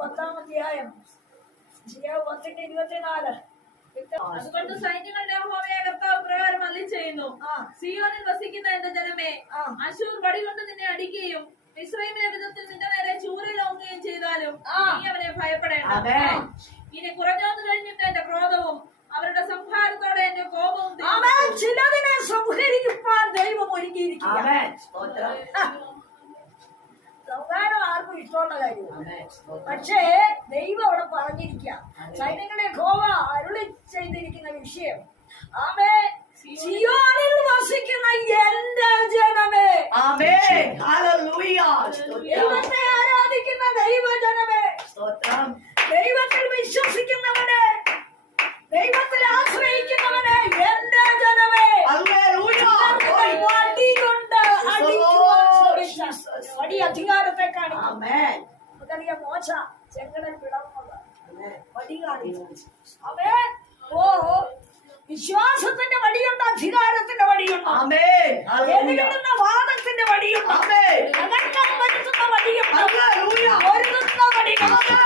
പത്താം അധ്യായം പത്തിന്റെ ഇരുപത്തിനാല് അതുകൊണ്ട് സൈന്യങ്ങളുടെ യഹോവയായ കർത്താവ് പ്രകാരം അല്ലി ചെയ്യുന്നു. സിയോനിൽ വസിക്കുന്ന എന്റെ ജനമേ. അശൂർ വടികൊണ്ട് നിന്നെ അടിക്കുകയും ഇസ്രയേലിന്റെ വിധത്തിൽ നിന്റെ നേരെ ചൂരലോങ്ങുകയും ചെയ്താലും നീ അവനെ ഭയപ്പെടേണ്ട. ഇനി കുറഞ്ഞു കഴിഞ്ഞിട്ട് എന്റെ ക്രോധവും അവരുടെ സംഹാരത്തോടെ എന്റെ കോപവും അവൻ ആമേൻ ചിലതിനെ സംഹരിക്കാൻ ദൈവം. സ്തോത്രം. സംഹാരം ആർക്കും ഇഷ്ടമുള്ള കാര്യമാണ്. പക്ഷേ ദൈവം അവിടെ പറഞ്ഞിരിക്കുക സൈന്യങ്ങളെ ഗോവ അരുളി ചെയ്തിരിക്കുന്ന വിഷയം ആമേ സിയോനിൽ വസിക്കുന്ന എന്റെ ജനമേ ആമേൻ. ഹല്ലേലൂയ. ദൈവത്തെ ആരാധിക്കുന്ന ദൈവജനമേ വിശ്വാസത്തിന്റെ വടിയുണ്ട് അധികാരത്തിന്റെ വടിയുണ്ട്. എതിരിടുന്ന വാദത്തിന്റെ വടിയുണ്ട്. തകർക്കാൻ വരുത്തുന്ന വടിയുണ്ട്. ഒരുങ്ങുന്ന വടിയുണ്ട്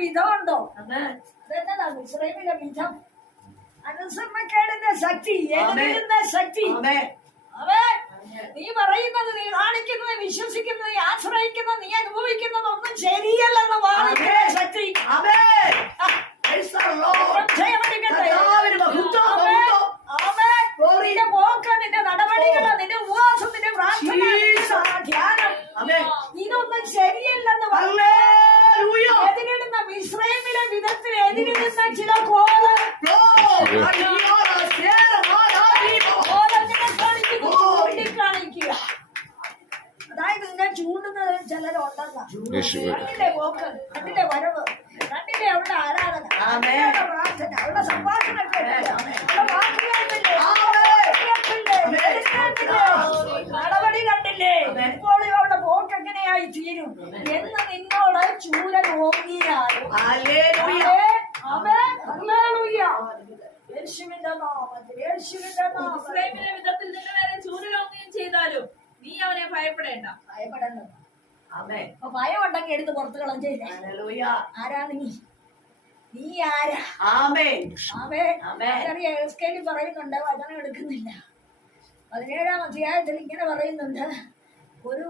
വിധമുണ്ടോ. അതെന്നതാണ് ഇസ്രായേലിലെ വിധം? അനുസരണക്കേടിന്റെ ശക്തി എതിരിടുന്ന ശക്തി. നീ പറയുന്നത് നീ കാണിക്കുന്നത് വിശ്വസിക്കുന്നത് നീ ആശ്രയിക്കുന്നത് നീ അനുഭവിക്കുന്നത് ഒന്നും ശരിയല്ലെന്ന് വാദിക്കുന്ന ശക്തി. ആമേൻ. Praise the Lord. ജയമെടുക്കട്ടെ. കർത്താവിന് മഹത്വം, ആമേൻ. മഹത്വം. ആമേൻ. Glory. നിന്റെ പോക്ക് നിന്റെ നടപടികൾ നിന്റെ ഉപവാസം നിന്റെ പ്രാർത്ഥന Jesus. നിന്റെ ധ്യാനം ആമേൻ. ഇതൊന്നും ശരിയല്ലെന്ന് പറഞ്ഞു ഹല്ലേലൂയ. എതിരിടുന്ന ഇസ്രായേലിലെ വിധത്തിൽ എതിരിടുന്ന ചില കോല Glory. ഹല്ലേലൂയ. ആരാധിക്കാം. കോലത്തിനെ കാണിക്കുന്നു ചൂണ്ടിക്കാണിക്കുക അതായത് നിന്നെ ചൂണ്ടുന്നത് കണ്ടില്ലേ പോക്ക് കണ്ടില്ലേ വരവ് കണ്ടില്ലേ അവരുടെ ആരാധന. പ്രാർത്ഥന അവരുടെ സംഭാഷണം. നടപടി കണ്ടില്ലേ? ഇപ്പോൾ ഇവളുടെ പോക്ക് എങ്ങനെയായി തീരും എന്ന് നിന്നോട് ചൂരൻ ഓങ്ങിയാലും. ഹല്ലേലൂയ. ആമേൻ. ഹല്ലേലൂയ. യേശുവിന്റെ നാമത്തിൽ യേശുവിന്റെ നാമത്തിൽ. ഇസ്രയേലിന്റെ വിധത്തിൽ നിന്റെ നേരെ ചൂരലോങ്ങുകയും ചെയ്താലും നീ അവനെ ഭയപ്പെടേണ്ട. ഭയപ്പെടണം ആമേൻ. അപ്പൊ ഭയം ഉണ്ടെങ്കിൽ എടുത്ത് പുറത്ത് കളഞ്ഞില്ലേ. ആരാണ് നീ? നീ ആരാ? എസ്കേലി പറയുന്നുണ്ട് വചനം എടുക്കുന്നില്ല. പതിനേഴാം അധ്യായത്തിൽ ഇങ്ങനെ പറയുന്നുണ്ട് ഒരു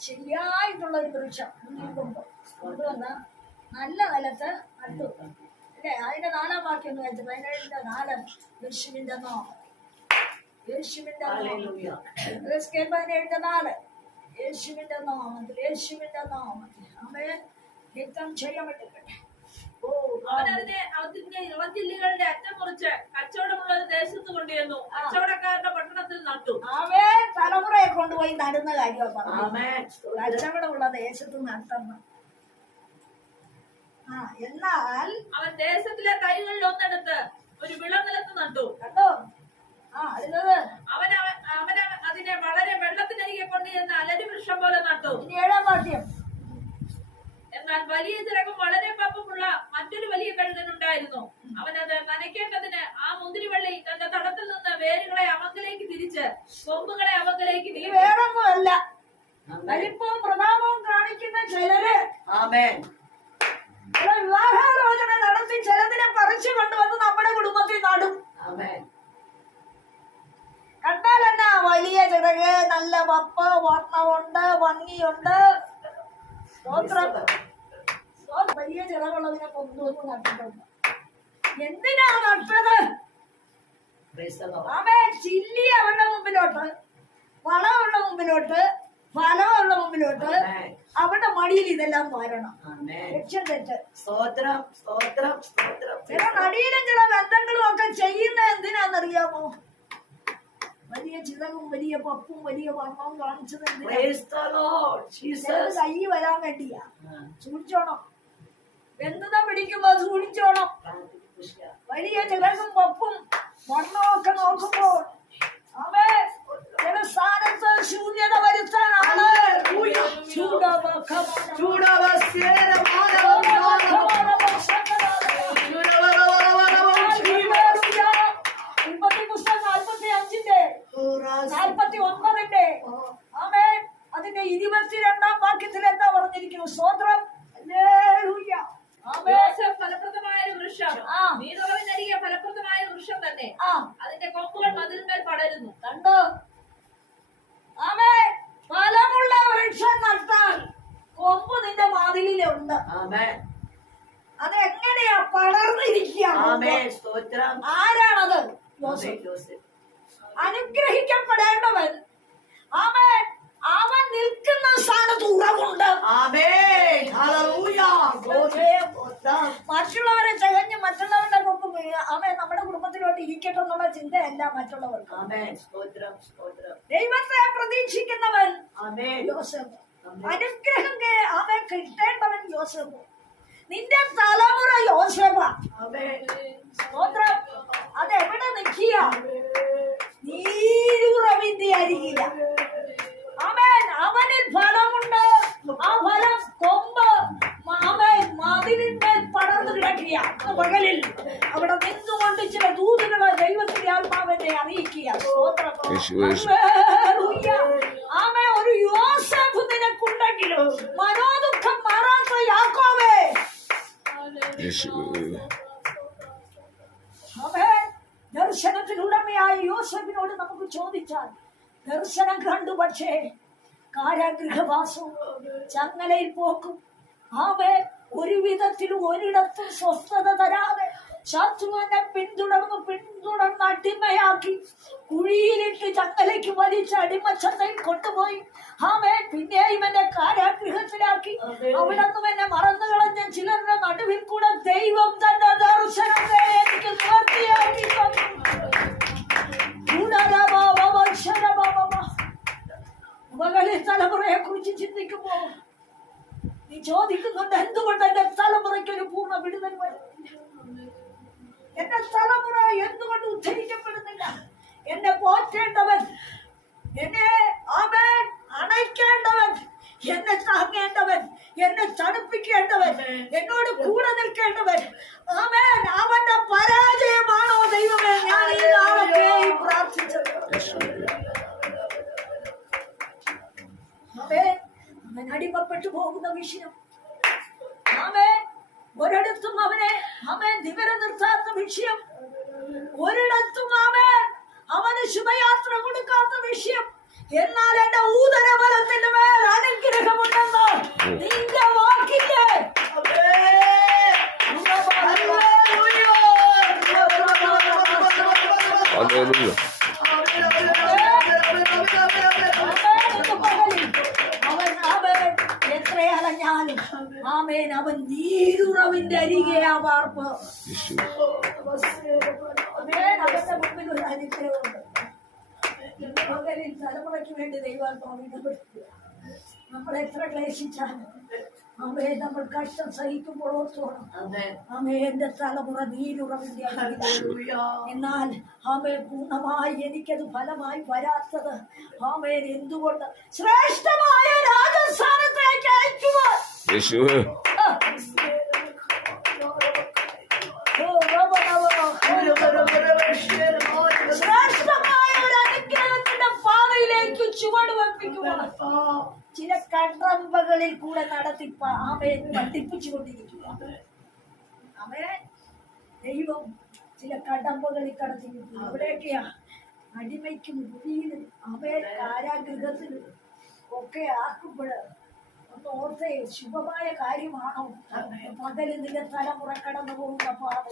ശരിയായിട്ടുള്ള ഒരു വൃക്ഷം കൊണ്ടുവന്നു കൊണ്ടുവന്ന് നല്ല നിലത്ത് നട്ടു അല്ലേ? അതിന്റെ നാലാം വാക്യം ഒന്ന് വെച്ച് പതിനേഴിന്റെ നാല് യേശുവിന്റെ നോ യേശുവിന്റെ പതിനേഴിന്റെ നാല്. യേശുവിന്റെ നാമത്തിൽ യേശുവിന്റെ നാമത്തിൽ. അമ്മേ രക്തം ചെയ്യാൻ ഓ അവൻ അതിനെ അതിന്റെ ഇളഞ്ചില്ലികളുടെ അറ്റം മുറിച്ച് കച്ചവടമുള്ള ഒരു ദേശത്ത് കൊണ്ടുവന്നു കച്ചവടക്കാരുടെ പട്ടണത്തിൽ നട്ടു. അവേ തലമുറയെ കൊണ്ടുപോയി നടുന്ന കാര്യമാണ്. കച്ചവടമുള്ള ദേശത്ത് നട്ടെന്ന്. ആ എന്നാൽ അവൻ ദേശത്തിലെ തൈകളിൽ ഒന്നെടുത്ത് ഒരു വിളനിലത്ത് നട്ടു. കണ്ടോ? അവൻ അവൻ അതിനെ വളരെ വെള്ളത്തിനരികെ കൊണ്ടുചെന്ന് അലരി വൃക്ഷം പോലെ നട്ടു. ഏഴാം വാക്യം എന്നാൽ വലിയ ചിറകും വളരെ പപ്പുമുള്ള മറ്റൊരു വലിയ കഴുകനുണ്ടായിരുന്നു അത് നനയ്ക്കേണ്ടതിന് ആ മുന്തിരിവള്ളി തന്റെ തടത്തിൽ നിന്ന് വേരുകളെ അവങ്കിലേക്ക് തിരിച്ച് കൊമ്പുകളെ അവങ്കിലേക്ക് വേറൊന്നുമല്ല. വലിപ്പവും പ്രതാപവും കാണിക്കുന്ന ചിലര് വിവാഹാലോചന നടത്തി ചിലതിനെ പറിച്ചു കൊണ്ടുവന്ന് നമ്മുടെ കുടുംബത്തിൽ നടും ആമേൻ. കണ്ടാൽ എന്നാ ചിറക് നല്ല വപ്പ് വർണമുണ്ട് ഭംഗിയുണ്ട് സ്തോത്രം. വലിയ ചിറകുള്ളതിനെ കൊണ്ടുവന്ന് നട്ടിട്ടുണ്ട് എന്തിനാ നട്ടത്. അവൻ ചില്ലി അവളുടെ മുമ്പിലോട്ട് വളമുള്ള മുമ്പിലോട്ട് ഫലമുള്ള മുമ്പിലോട്ട് അവളുടെ മടിയിൽ ഇതെല്ലാം വരണം. ലക്ഷ്യം തെറ്റ്. സ്തോത്രം സ്തോത്രം സ്തോത്രം. ചില നടിയിലും ചില ബന്ധങ്ങളും ഒക്കെ ചെയ്യുന്ന എന്തിനാന്നറിയാമോ ചിറകും വലിയ പപ്പും വലിയ വർമ്മവും കാണിച്ചത്. കൈ വരാൻ വേണ്ടിയാ. സൂക്ഷിച്ചോണം വെന്തത പിടിക്കുമ്പോ സൂക്ഷിച്ചോണം വലിയ ചിറകും പപ്പും വർണമൊക്കെ നോക്കുമ്പോൾ അവേ ചില സ്ഥാനത്ത് ശൂന്യത വരുത്താനാണ് ചൂടവ പുസ്തകം നാൽപ്പത്തി അഞ്ചിന്റെ നാൽപ്പത്തി ഒമ്പതിന്റെ ആമേ അതിന്റെ ഇരുപത്തിരണ്ടാം വാക്യത്തിൽ എന്താ പറഞ്ഞിരിക്കുന്നു സ്തോത്രം ഹല്ലേലൂയ. ആമേൻ. യോസേഫ് ഫലപ്രദമായ ഒരു വൃക്ഷം ആ. നീറുറവിനരികെ ഫലപ്രദമായ വൃക്ഷം തന്നെ. ആ. അതിന്റെ കൊമ്പുകൾ മതിലിന്മേൽ പടരുന്നു. കണ്ടോ? ആമേ ഫലമുള്ള വൃക്ഷം നട്ടാൽ കൊമ്പ് നിന്റെ വാതിലിലുണ്ട് Amen. അതെങ്ങനെയാ പടർന്നിരിക്കുക. ആരാണത്. അനുഗ്രഹിക്കപ്പെടേണ്ടവൻ സ്തോത്രം. സ്തോത്രം. ദൈവത്തെ പ്രതീക്ഷിക്കുന്നവൻ. യോസഫ് Amen. അനുഗ്രഹം അവൻ കിട്ടേണ്ടവൻ യോസഫ് നിന്റെ തലമുറ യോസഫ. സ്തോത്രം അതെവിടെ നിൽക്കുക നീരുറവിന്റെ അരികില അവൻ അവനിൽ ഫലമുണ്ട് ആ ഫലം കൊമ്പ് അവൻ മതിലിന്മേൽ പടർന്നു കിടക്കുക അന്ന് പകലിൽ അവിടെ നിന്നുകൊണ്ട് ചില ദൂതുകളെ ദൈവത്തിന്റെ അറിയിക്കുക. ആമേ ഒരു യോസഫ് നിനക്കുണ്ടെങ്കിലും മനോദുഃഖം മാറാത്ത യാക്കോവേ യേശുവേ അവൻ ദർശനത്തിനുടമയായ യോസഫിനോട് നമുക്ക് ചോദിച്ചാൽ ദർശനം കണ്ടു പക്ഷേ കാരാഗൃഹവാസവും ചങ്ങലയിൽ പോക്കും. ആവേ ഒരു വിധത്തിലും ഒരിടത്തും സ്വസ്ഥത തരാതെ ശത്രുവിനെ പിന്തുടർന്ന് പിന്തുടർന്ന് അടിമയാക്കി കുഴിയിലിട്ട് ചങ്ങലയ്ക്ക് വലിച്ച് അടിമച്ചതയിൽ കൊണ്ടുപോയി. അവൻ പിന്നെയും എന്നെ കാരാഗൃഹത്തിലാക്കി. അവിടെ നിന്നും എന്നെ മറന്നു കളഞ്ഞ ചിലരുടെ നടുവിൽ കൂടെ ദൈവം തന്റെ ദർശനം എനിക്ക് നിവർത്തിയാക്കി. മകളിൽ തലമുറയെ കുറിച്ച് ചിന്തിക്കുമ്പോ നീ ചോദിക്കുന്നുണ്ട് എന്തുകൊണ്ട് എന്റെ തലമുറയ്ക്ക് ഒരു പൂർണ വിടുതൽ വരുന്നില്ല എന്റെ തലമുറ എന്തുകൊണ്ട് ഉദ്ധരിക്കപ്പെടുന്നില്ല? എന്നെ പോറ്റേണ്ടവൻ എന്നെ അവൻ അണയ്ക്കേണ്ടവൻ എന്നെ താങ്ങേണ്ടവൻ എന്നെ തണുപ്പിക്കേണ്ടവൻ എന്നോട് കൂടെ നിൽക്കേണ്ടവൻ അവൻ അവന്റെ പരാജയമാണോ ദൈവമേ? ഞാൻ ഈ നാളൊക്കെയും പ്രാർത്ഥിച്ചത്. അവൻ അവൻ അടിമപ്പെട്ടു പോകുന്ന വിഷയം അവൻ ഒരിടത്തും അവനെ അവൻ നിവര നിർത്താത്ത വിഷയം ഒരിടത്തും അവൻ അവന് ശുഭയാത്ര കൊടുക്കാത്ത വിഷയം എന്നാൽ എന്റെ ഊദരബലത്തിന്റെ മേൽ അനുഗ്രഹമുണ്ടെന്ന് നിന്റെ വാക്കിന്റെ എത്രയലഞ്ഞാലും ആമേൻ അവൻ നീരുറവിന്റെ അരികെയാ വാർപ്പ് യേശു ആമേൻ അവന്റെ മുമ്പിൽ ഒരു അനുഗ്രഹമുണ്ട്. പകലിൽ തലമുറയ്ക്ക് വേണ്ടി ദൈവാത്മാവ് ഇടപെടുക നമ്മൾ എത്ര ക്ലേശിച്ചാലും അമ്മയെ നമ്മൾ കഷ്ടം സഹിക്കുമ്പോൾ ഓർത്തോണം അമ്മയെ എന്റെ തലമുറ നീരുറവിന്റെ. എന്നാൽ ആമേ പൂർണമായി എനിക്കത് ഫലമായി വരാത്തത് അമ്മയെ എന്തുകൊണ്ട് ശ്രേഷ്ഠമായ രാജസ്ഥാനത്തേക്ക് അയക്കുവാൻ ചില കൺറമ്പകളിൽ കൂടെ നടത്തി ആമേൻ പഠിപ്പിച്ചുകൊണ്ടിരിക്കുക ആമേൻ ദൈവം ചില കടമ്പകളിൽ കടത്തിയിരിക്കുക അവിടെയൊക്കെയാ അടിമയ്ക്കും ഭൂമിയിലും അവയെ കാരാഗൃഹത്തിലും ഒക്കെ ആക്കുമ്പോൾ ഒന്ന് ഓർത്തേ ശുഭമായ കാര്യമാണോ? പകൽ നിന്റെ തലമുറ കടന്നു പോകുന്ന പാത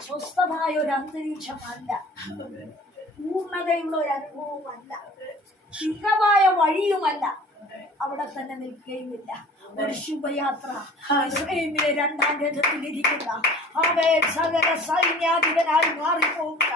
സ്വസ്ഥമായ ഒരു അന്തരീക്ഷമല്ല. പൂർണതയുള്ള ഒരു അനുഭവവും അല്ല ശുദ്ധമായ വഴിയുമല്ല. അവിടെ തന്നെ നിൽക്കുകയുമില്ല ഒരു ശുഭയാത്ര. ഇസ്രൈമിലെ രണ്ടാം രഥത്തിലിരിക്കുന്ന അവേ സകല സൈന്യാധിപനായി മാറിപ്പോകുക